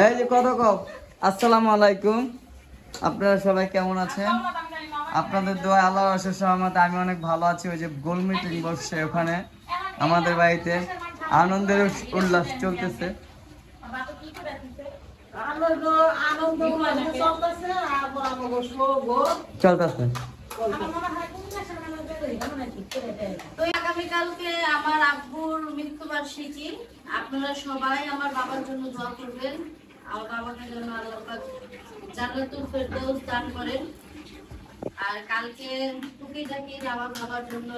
এই যে কত কও আসসালামু আলাইকুম আপনারা সবাই কেমন আছেন আপনাদের দোয়া আল্লাহর অশেষ রহমতে আমি অনেক ভালো আছি ওই যে গোল মিটিং বসছে ওখানে আমাদের বাড়িতে আনন্দের উল্লাস চলতেছে চলতেছে তো আগামীকালকে আমার আব্বুর মৃত্যুবার্ষিকী আপনারা সবাই আমার বাবার জন্য দোয়া করবেন আমার বাবাকে যেন আল্লাহ পাক জান্নাতুল ফেরদৌস দান করেন আর কালকে টুকিটাকি আমার বাবার জন্য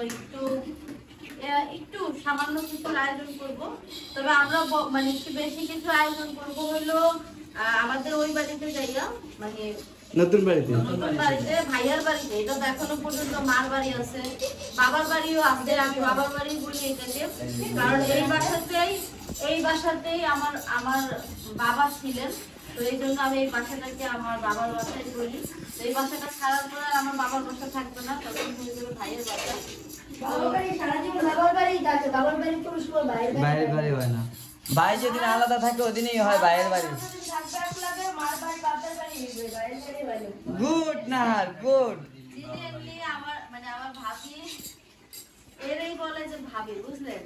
একটু সামান্য কিছু আয়োজন করব তবে আমরা মানে একটু বেশি কিছু আয়োজন করব হলো আমাদের ওই বাড়িতে যাইয়া মানে নতুন বাড়িতে ভাইয়ার বাড়িতে এটা তো এখনো পর্যন্ত মার বাড়ি আছে বাবার বাড়িও আছে আমি বাবার বাড়ি বলি এটাকে কারণ এই বাসাতেই আমার বাবা ছিলেন তো এই জন্য আমি এই বাসাটাকে আমার বাবার বাসায় বলি এই বাসাটা ছাড়ার পর আমার বাবার বাসা থাকবে না তখন ভাইয়ের বাসা বাইরের বাড়ি হয় না ভাই যেদিন আলাদা থাকে ওদিনই হয় বাইরের বাড়ি গুড নাহার গুড আমার মানে আমার ভাবি এরাই বলে যে ভাবি বুঝলেন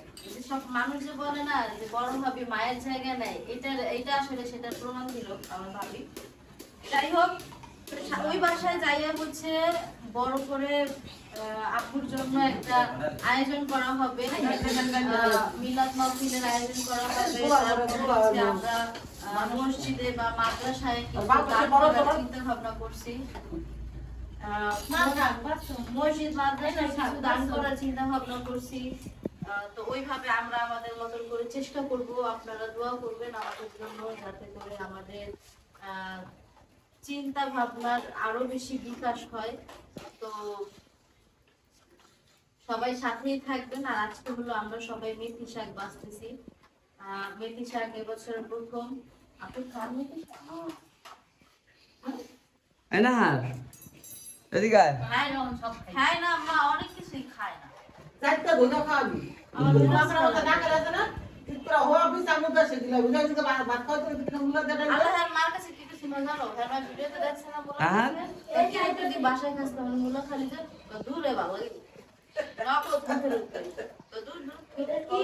সব মানুষ যে বলে না যে বড় ভাবি মায়ের জায়গা নেয় এটা আসলে সেটার প্রমাণ দিল আমার ভাবি যাই হোক ওই বাসায় যাইয়া হচ্ছে বড় করে আপুর জন্য একটা আয়োজন করা হবে মিলাদ মাহফিলের আয়োজন করা হবে আমরা মসজিদে বা মাদ্রাসায় চিন্তা ভাবনা করছি মসজিদ মাদ্রাসায় কিছু দান করার চিন্তা ভাবনা করছি তো ওইভাবে আমরা আমাদের মতন করে চেষ্টা করব আপনারা দোয়া করবেন আমাদের জন্য যাতে করে আমাদের চিন্তা ভাবনার আরো বেশি বিকাশ হয় তো সবাই সাথেই থাকবেন আর আজকে হলো আমরা সবাই মেথি শাক বাছতেছি মেথি শাক এবছরের প্রথম আপনি খান মেথি শাক না এদিকে খায় না মা অনেক কিছুই খায় না চারটা ধোনা খাওয়াবি আমার না করে আছে না পুরো হওয়া অফিস আমি বসে দিলাম বুঝা দিতে ভাত খাওয়াতে দিতে মুলা দেন আল্লাহ আর মার কাছে কি কিছু না জানো হ্যাঁ ভিডিওতে দেখছ না বলা এই কি একটু দি বাসায় খাসতে মানে মুলা খালি যে দূরে বাবা না তো দূর কি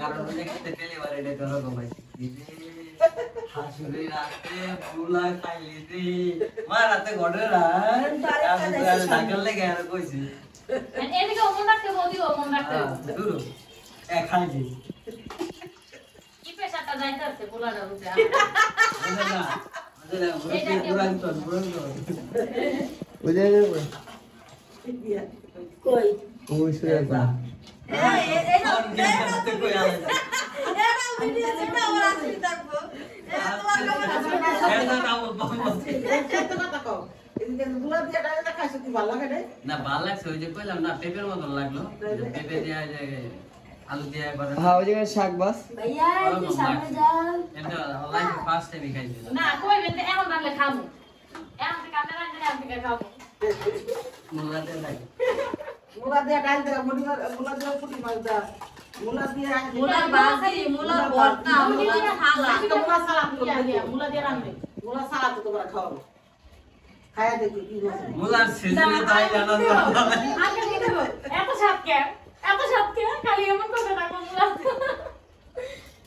কারণ দেখতে ডেলিভারি ডে করো গো ভাই হাসুরি রাতে পুলা খাইলি দি মারাতে গড়ে রান আর সাইকেল লেগে আর কইছি এদিকে ওমন রাখতে বলি ওমন রাখতে দূর এক খাইছি কি পেশাটা যাইতাছে বলাটা বুঝে না পুরা তো বুঝে যাবে কই ওই শুয়ে আছে এই কই আলে এরা ভিডিও ছোট ওরা আসি থাকবো না ভালো লাগছে ওই যে কইলাম না পেঁপের মতন লাগলো পেঁপে দেয়া যায় আলু দেয়া করে হ্যাঁ ওই জায়গায় শাক বাস ভাইয়া কি সামনে যাও এটা লাইফ ফার্স্ট টাইম খাইছি না কই বেতে এখন রাখলে খাবো এখন থেকে আমরা রাখলে আমি থেকে খাবো মুলাতে নাই মুলা দিয়ে ডাল দে মুলা দিয়ে ফুটি মাছ দা মুলা দিয়ে মুলা ভাজি মুলা ভর্তা মুলা হালা মুলা সালাদ মুলা দিয়ে রান্না মুলা সালাদ তো তোমরা খাও খায়া দেখি কি হচ্ছে মুলার সিজনে তাই জানা না আগে কি দেব এত সাত কে খালি এমন কথা না মুলা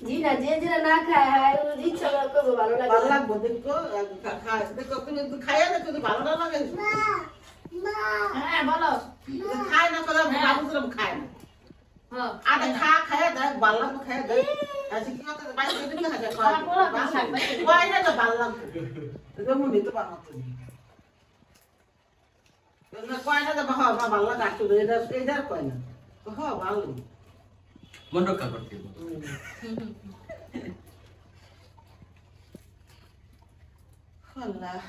জিরা যে জিরা না খায় হয় ও ইচ্ছা করবে ভালো লাগে ভালো লাগবে দেখো দেখো কিন্তু খায়া দেখো তো ভালো না লাগে হ্যাঁ বলো খায় না করে বাবুরা খায় না হ্যাঁ আরে খায়া দেখ ভালো লাগবে খায়া দেখ আজকে কি কথা বাইরে দিতে না খায় বাইরে তো ভালো লাগবে যেমন দিতে পারো তুমি কয়না দেব হ্যাঁ ভালো লাগে একটু এটা কয়না হ্যাঁ ভালো মন রক্ষা করতে আল্লাহ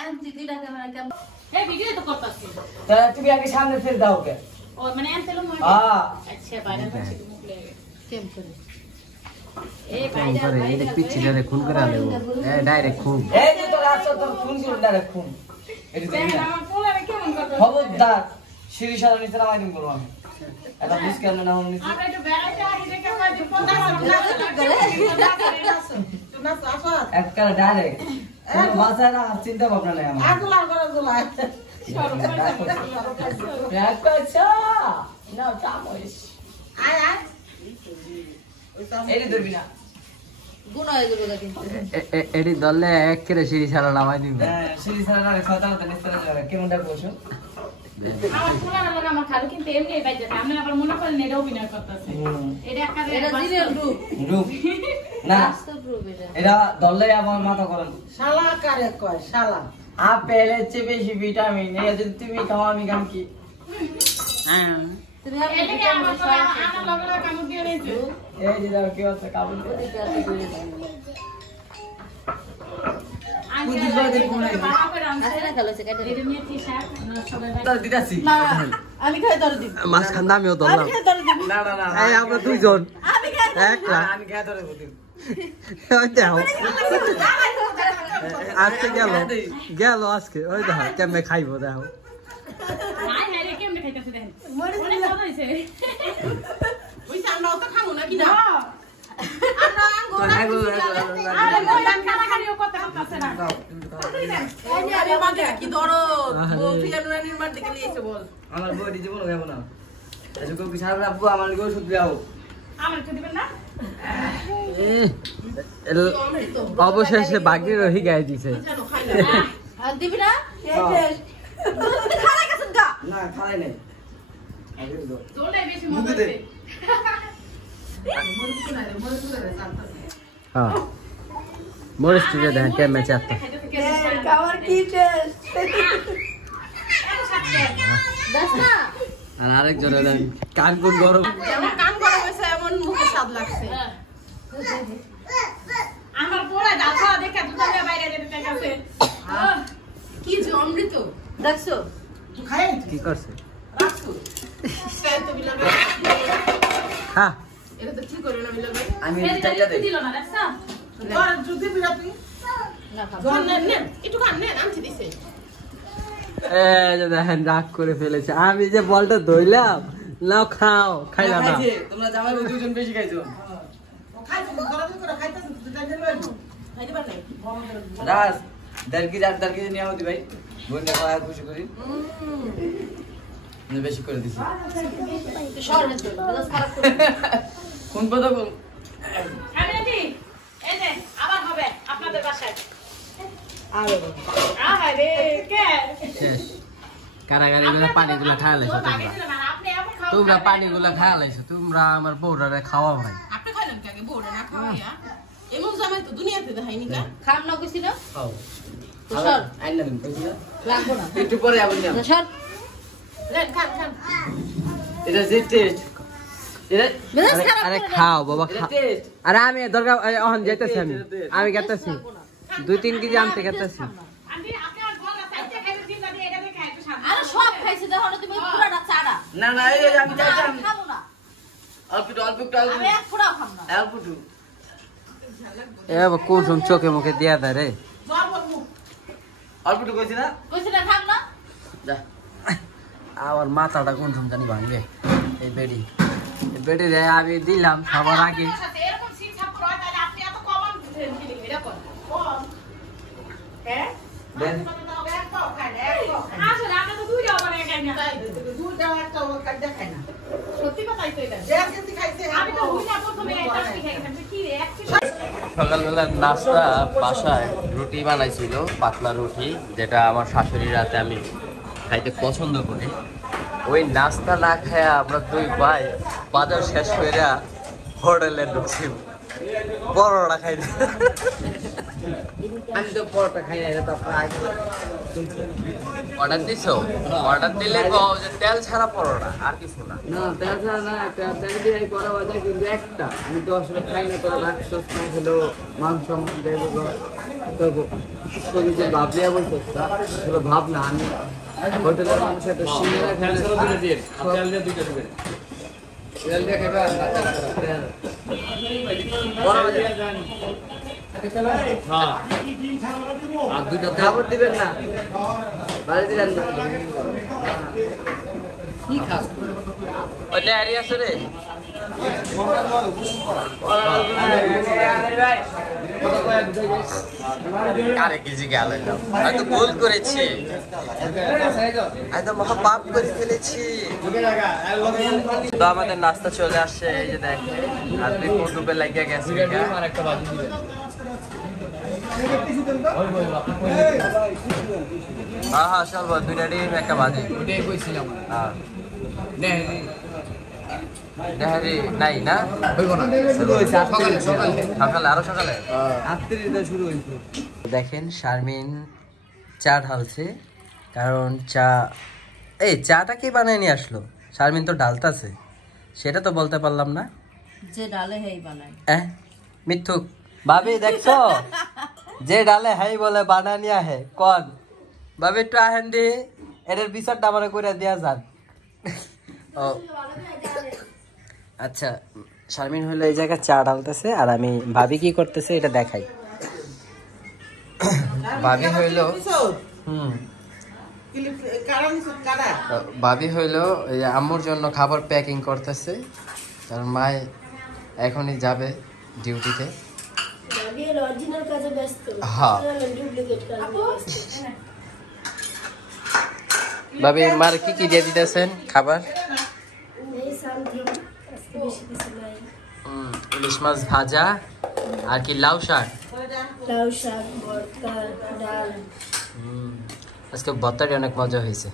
এম দিদিটা ক্যামেরা কেমন এই ভিডিও তো করতাছি তাহলে তুমি আগে সামনে ফের দাও কে ও মানে এম তেল মই হ্যাঁ আচ্ছা বাইরে আছে মুখ লাগে কেম করে এই এটা পিচ্ছিটা রে খুন করে দেব এ ডাইরেক্ট খুন এই যে তোর আসো তোর ফোন কি উল্টা রাখুন এটা দেখি না আমার পোলারে কেমন কথা খবরদার সিঁড়ি সারা নিচে নামাই দিন বলবো আমি এটা বুঝ কেন না হন নিচে আমরা একটু বেড়াইতে আগে দেখে আমরা একটা ডাইরেক্ট বাসায় না চিন্তা ভাবনা নেই আমার এটি ধরলে এক কেড়ে সিঁড়ি ছাড়া নামাই দিবে সিঁড়ি ছাড়া না ছয়তলাতে নিচতলা যাবে কেমন ডাক বসো আমার পুরানো লোক আমার খালু কিন্তু এমনি বাইতে আমি আবার মনে করেন এটা অভিনয় করতেছে এটা একটা এটা জিরের রূপ রূপ না বাস্তব রূপ এটা এটা ধরলে আমার মাথা গরম শালা কারে কয় শালা আপেলের চেয়ে বেশি ভিটামিন এই যদি তুমি খাও আমি খাম কি তুমি এটাকে আমার তো আমার লগলা কামড় দিয়ে রয়েছে এই যে দাও কি হচ্ছে কাবুল আমি বাবা করে আছে না খালো সে কাটে এটা নিয়ে টি-শার্ট সবাই তোর দিতাছি আমি খাই ধরে দিব মাঝখান আমিও ধরলাম ধরে দিব না না না এই আমরা দুইজন আমি খাই একলা আমি খেয়ে ধরে দিই ওই দেখো আজকে গেল আজকে ওই দেখো কেমনে খাইবো দেখো নাই নাই রে কেমনে খাইতেছে দেখেন অনেক মজা হইছে ওই সামনাও তো খামু নাকি না আরে ময়দান খানা খালিও কথা করতেছে না এই যে আমি মাঝে কি ধরো বউ ফিরে নুরানির মার দিকে নিয়েছে বল আমার বউ দিতে বলো কেমন না আজকে কেউ কিছু আর আব্বু আমার কেউ শুধু দাও আমার একটু দিবেন না অবশেষে বাকি রহি গায়ে দিছে জানো খাই না আর দিবি না না খাই নাই জোরে বেশি মজা হইছে হ্যাঁ মরিস তুই দেখেন কেমনে চারটা খাবার কি টেস্ট দাস না আর আরেকজনের কান কোন গরম যেমন কান গরম হয়েছে এমন মুখে স্বাদ লাগছে আমার পোড়া দাঁত দেখে দুটালে বাইরে যেতে গেছে কি যে অমৃত দেখছো খাই কি করছে রাখছো তাই তো বিলাল ভাই হ্যাঁ এটা তো ঠিক করে না বিলাল ভাই আমি এই চাইটা যে দেই দিল না দেখছো তোর যদি বিলা তুই না খাবো জল নেন নেন একটু খান নেন আনছি দিছে এই যে দেখেন রাগ করে ফেলেছে আমি যে বলটা ধইলাম নাও খাও খাইলাম না খাইছে তোমরা জামাই বউ দুজন বেশি খাইছো খাইতে গরম করে খাইতেছ তুই জানি লইব খাইতে পারলে রাস দেড় কেজি নিয়ে হতি ভাই বোনকে খাওয়া খুশি করি বেশি করে দিছি তুই শহরে চল দাস খারাপ করে কোন কথা বল আমি রেডি এই যে আবার হবে আপনাদের বাসায় আরে আরে কে শেষ কারাগারি পানিগুলো খাওয়া লাইছো তোমরা আপনি আবার খাও তোমরা পানিগুলো খাওয়া লাইছো তোমরা আমার বউরারে খাওয়াও নাই আপনি খাইলেন কি আগে বউরে না খাওয়াইয়া এমন জামাই তো দুনিয়াতে দেখাইনি কা খাম না কইছি না খাও তো সর আইন না কইছি না লাগবো না একটু পরে আবার নিলাম তো সর লেন খান খান এটা যে টেস্ট এটা দাস খারাপ আরে করে খাও বাবা এটা খাও টেস্ট আরে আমি দরকার এখন যাইতেছি আমি গেতেছি 2-3 কেজি আনতে গেতেছি আন্টি আপনি আর বল না চাইতে খাইতে দিন না দিয়ে এটা দেখে একটু শান্ত আরে সব খাইছে দেখো না তুমি পুরাটা চাড়া না না এই যে আমি চাইতাম খাবো না অল্প একটু আমি এক ফুটাও খাম না অল্প একটু এ বাবা কুসুম চোখে মুখে দিয়া দেয় রে অল্প একটু কইছি না কইছি না খাম না যা আমার মাথাটা কুসুম জানি ভাঙবে এই বেডি রে আমি দিলাম সবার আগে এরকম সিন ছাপ করা তাহলে আপনি এত কমন ফিলিং এটা করেন হ্যাঁ দেন আসলে আপনি তো দুইটা বানায় খাই না দুটা একটা কাটে খাই না সত্যি কথাই তো এটা দেড় কেজি খাইছে আমি তো হুইনা প্রথমে এটা খাইছিলাম কি রে এক সকালবেলা নাস্তা বাসায় রুটি বানাইছিল পাতলা রুটি যেটা আমার শাশুড়ি রাতে আমি খাইতে পছন্দ করি ওই নাস্তা না খায়া আমরা দুই ভাই বাজার শেষ করে হোটেলে ঢুকছি পরোটা খাইতে আমি তো পরোটা খাই না এটা তো আগে অর্ডার দিছো অর্ডার দিলে কও যে তেল ছাড়া পরোটা আর কিছু না না তেল ছাড়া না একটা তেল দিয়ে করা বাজা কিন্তু একটা আমি তো আসলে খাই না তোরা রাক্ষস না হলো মাংস দেবো তো কিছু ভাব দেওয়া বলতো আসলে ভাব না আমি হোটেলের মানুষ একটা সিঙ্গারা খাই তেল দিয়ে খাইবা বড় বাজা আর দুইটা খাবার দিবেন না বাড়ি দিলেন ওইটা এরিয়া আছে রে আরে কিছু গেল না, আমি তো ভুল করেছি, আমি তো মহা পাপ করে ফেলেছি। তো আমাদের নাস্তা চলে আসছে, এই যে দেখে আর দুই পটুপে লাগিয়ে গেছে। হ্যাঁ হ্যাঁ চলবো, দুইটা ডিম একটা ভাজি। হ্যাঁ নেহারি নাই না, সকালে আরো সকালে দেখেন শারমিন চা ঢালছে, কারণ চাটা কে বানিয়ে নিয়ে আসলো? শারমিন তো ঢালতাছে, সেটা তো বলতে পারলাম না। যে ডালে হেই বানায় মিথ্যুক ভাবি দেখছো, যে ডালে হাই বলে বানা নিয়া হে কন ভাবি একটু আহেন দি, এটার বিচারটা আমার করে দেয়া যান। ও আচ্ছা, শারমিন হলো এই জায়গায় চা ঢালতেছে আর আমি ভাবি কি করতেছে এটা দেখাই। ভাবি হইলো ভাবি হইলো আম্মুর জন্য খাবার প্যাকিং করতেছে, কারণ মায় এখনই যাবে ডিউটিতে। হ্যাঁ ভাবি মার কি কি দিয়ে দিতেছেন খাবার? ইলিশ মাছ ভাজা আর কি লাউ শাক। আজকে ভর্তাটি অনেক মজা হয়েছে।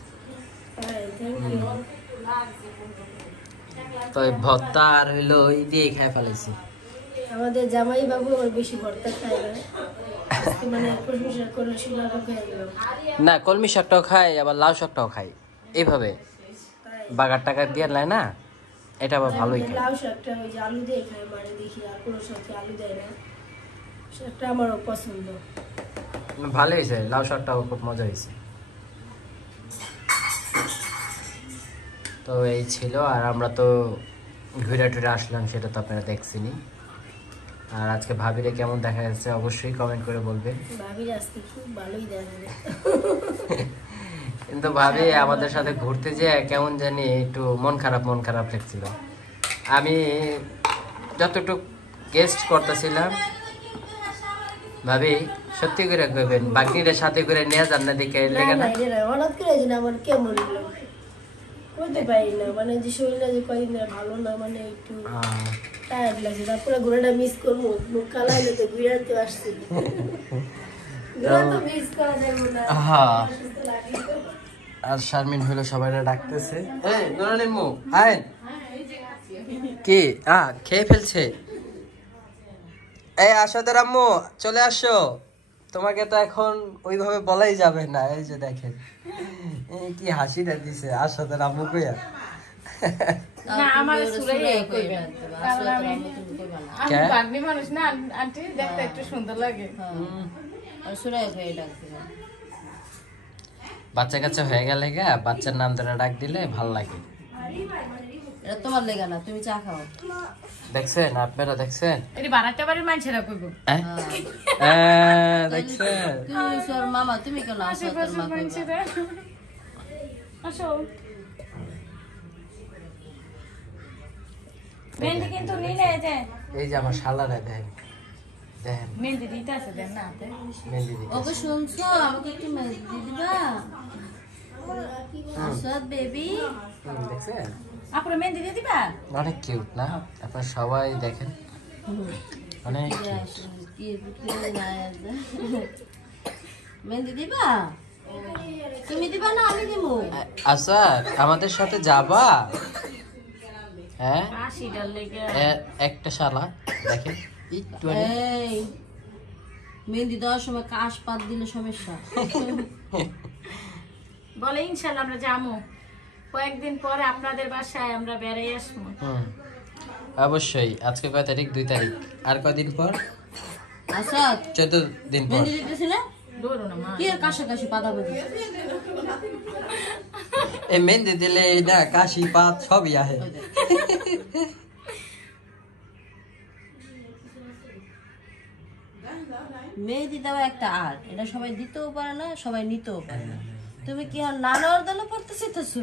তো ভর্তা আর হইলো এই দিয়ে খাই ফেলাইছি। আমাদের জামাই বাবু আর বেশি ভর্তা খায় না, মানে না কলমি শাকটাও খাই আবার লাউ শাকটাও খাই, এইভাবে বাগার টাকা দিয়ে নেয় না, এটা আবার ভালোই খাই। লাউ শাকটা ওই যে আলু দিয়ে খায়, মানে দেখি আর কোনো সাথে আলু দেয় না, শাকটা আমারও পছন্দ। ভালো হয়েছে, লাউ শাকটাও খুব মজা হয়েছে। তো এই ছিল, আর আমরা তো ঘুরে টুরে আসলাম, সেটা তো আপনারা দেখছেনই। আর আজকে ভাবিরে কেমন দেখা যাচ্ছে অবশ্যই কমেন্ট করে বলবেন। ভাবির আজকে খুব ভালোই দেখা যায়, কিন্তু ভাবি আমাদের সাথে ঘুরতে যেয়ে কেমন জানি একটু মন খারাপ লাগছিল। আমি যতটুকু গেস্ট করতেছিলাম, ভাবি সত্যি করে কইবেন বাকিরা সাথে করে নিয়ে যান না দেখে লেগে না হঠাৎ করে আমার কেমন করতে পারি না, মানে যে শরীরটা যে কয়েকদিন ধরে ভালো না, মানে একটু টায়ার্ড লাগছে, তারপরে ঘোরাটা মিস করবো, মুখ কালা হলে তো ঘুরাতে আসছি, ঘোরা তো মিস করা যাবে না। আর শারমিন হলো সবাই ডাকতেছে, কি খেয়ে ফেলছে। এই আসো তোর আম্মু, চলে আসো, তোমাকে তো এখন ওইভাবে বলাই যাবে না। এই যে দেখেন কি হাসিটা দিছে, আসো তোর আম্মু কইয়া। না আমার সুরাই কইবেন, কারণ আমি বাগনি মানুষ না আন্টি, দেখতে একটু সুন্দর লাগে। আর সুরাই কই ডাকতে বাচ্চা কাচ্চা হয়ে গেলে গা বাচ্চার নাম ধরে ডাক দিলে ভাল লাগে। এটা তোমার লেগা না, তুমি চা খাও। দেখছেন আপনারা, দেখছেন এটি বানাতে পারে মানুষেরা কইবো, দেখছেন তুমি সর মামা, তুমি কেন আসো? তোর মা কইবা আসো। মেহেন্দি কিন্তু নিলে যে এই যে আমার শালারা দেন দেন মেহেন্দি দিতে আছে, দেন না মেহেন্দি দিতে। ওকে শুনছো, আমাকে একটু মেহেন্দি দিবা? আসাদ বেবি, দেখছেন আপনারা মেহেন্দি দিয়ে দিবা? অনেক কিউট না? আপনারা সবাই দেখেন অনেক মেহেন্দি দিবা? তুমি দিবা না আমি দিব? আচ্ছা আমাদের সাথে যাবা? হ্যাঁ একটা শালা দেখেন একটু এই মেহেন্দি দেওয়ার সময় কাশ পাত দিলে সমস্যা। বলে ইনশাআল্লাহ আমরা যাবো কয়েকদিন পরে আপনাদের বাসায়, আমরা বেড়াই আসবো। অবশ্যই। আজকে কয় তারিখ? 2 তারিখ। আর কয়দিন পর? আচ্ছা 14 দিন পর। মেহেন্দি দিতেছি না, দৌড়ো না মা, কি আর কাশাকাশি পাতা বলি। এই মেহেন্দি দিলে না কাশি পাত সবই আহে। মেহেন্দি দেওয়া একটা আর্ট, এটা সবাই দিতেও পারে না, সবাই নিতেও পারে না। তুমি কি আর নানার দলে পড়তে চাইতেছো?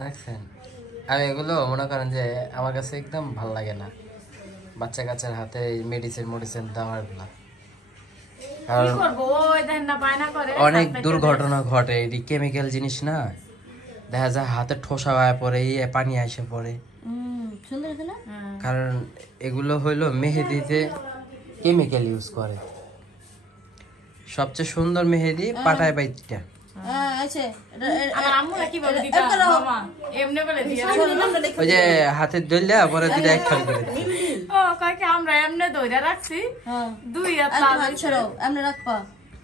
দেখছেন আমি এগুলো মনে করেন যে আমার কাছে একদম ভালো লাগে না, বাচ্চা কাচ্চার হাতে মেডিসিন দেওয়ার গুলা। কি করবো, ওই দেখেন না বায়না করে। অনেক দুর্ঘটনা ঘটে, এটি কেমিক্যাল জিনিস না, দেখা যায় হাতে ঠোসা হয়ে পড়ে, পানি আসে পড়ে। সুন্দর আছে না? কারণ এগুলো হইলো মেহেদিতে কেমিক্যাল ইউজ করে। সবচেয়ে সুন্দর মেহেদি পাটায় বাইটা। আছে আমার আম্মুরা কিভাবে দিতা মামা এমনি বলে দিয়ে ওই যে হাতে ধরলে পরে দুটো এক ফাল করে দিই। ও কয় কি আমরা এমনি দইরা রাখছি, দুই হাত ছাড়াও এমনি রাখবা,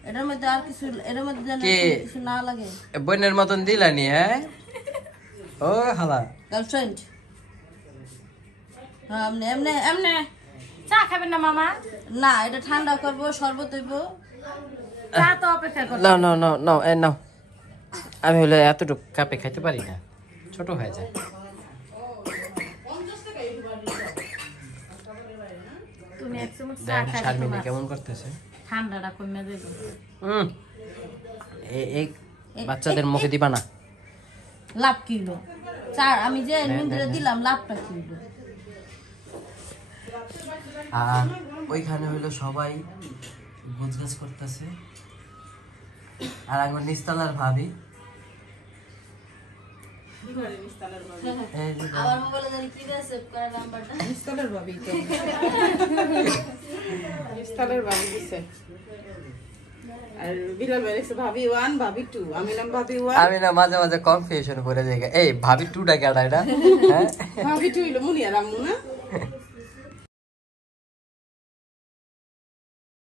এটার মধ্যে আর কিছু, এর মধ্যে যেন কিছু না লাগে। বোনের মতন দিলানি, হ্যাঁ ও হালা গার্লফ্রেন্ড। হ্যাঁ এমনি এমনি এমনি। চা খাবেন না মামা? না, এটা ঠান্ডা করবো, শরবত হইব। চা তো অপেক্ষা করো। নাও নাও নাও নাও এ নাও। আমি হলে এতটুকু কাপে খাইতে পারি না, ছোট হয়ে যায়। তুমি এক চামচ চা দেখেন খাই শারমিনী কেমন করতেছে। ঠান্ডাটা কমে যাবে। এই বাচ্চাদের মুখে দিবা না। লাভ কিলো চা আমি যে নুন দিয়ে দিলাম, লাভটা কিলো। আর ওইখানে হইলো সবাই গুজগাছ করতেছে, আর আমার নিস্তালার ভাবি আমার মোবাইলে জানি কি দিয়ে সেভ করার নাম্বারটা। ইস্তালের ভাবি তো ইস্তালের ভাবি দিছে। আর বিলাল ভাই লিখছে ভাবি 1 ভাবি 2, আমি নাম ভাবি 1 আমি না মাঝে মাঝে কনফিউশন করে যাই, এই ভাবি টুটা কেডা এটা? হ্যাঁ ভাবি 2 হইলো মুনিয়া রামু না।